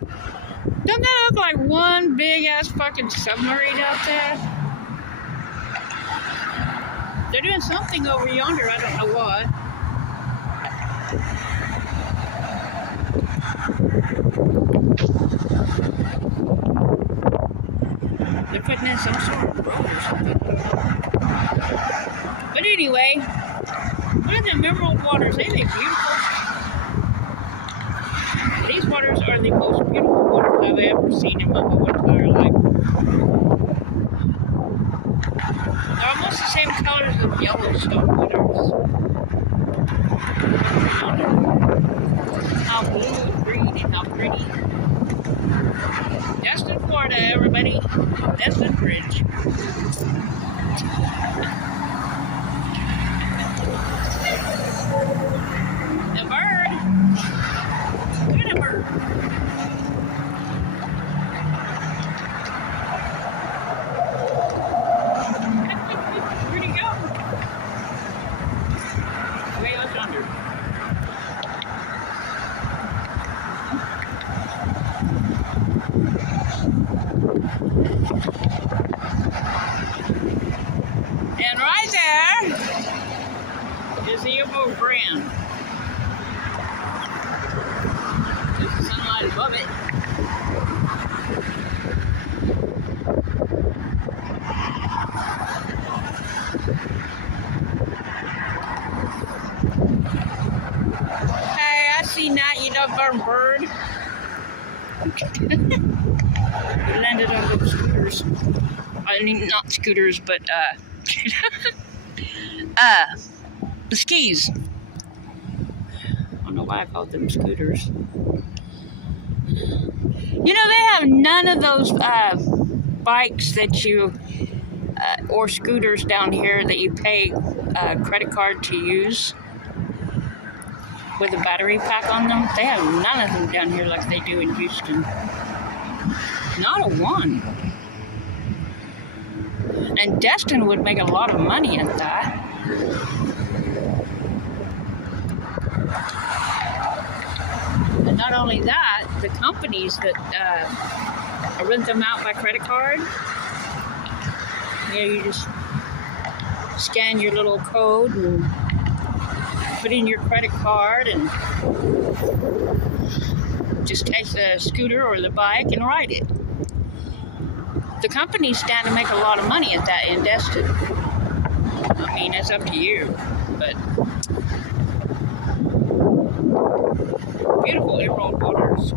Doesn't that look like one big ass fucking submarine out there? They're doing something over yonder, I don't know what. They're putting in some sort of road or something. But anyway, look at the emerald waters. Ain't they beautiful? These waters are the most beautiful waters I've ever seen in my whole entire life. They're almost the same colors as Yellowstone waters. How blue and green and how pretty. Destin, Florida, everybody. Destin Bridge. The bird. Look at the bird. Where'd he go? Way out yonder. And right there is the UFO brand. There's the sunlight above it. Hey, I seen that, you darn bird. It landed on those scooters. I mean, not scooters, but the skis. I don't know why I called them scooters. You know, they have none of those bikes that you, or scooters down here that you pay a credit card to use with a battery pack on them. They have none of them down here like they do in Houston. Not a one. And Destin would make a lot of money at that. And not only that, the companies that rent them out by credit card, you know, you just scan your little code and put in your credit card and just take the scooter or the bike and ride it. The companies stand to make a lot of money at that in Destin. I mean, it's up to you, but beautiful emerald waters.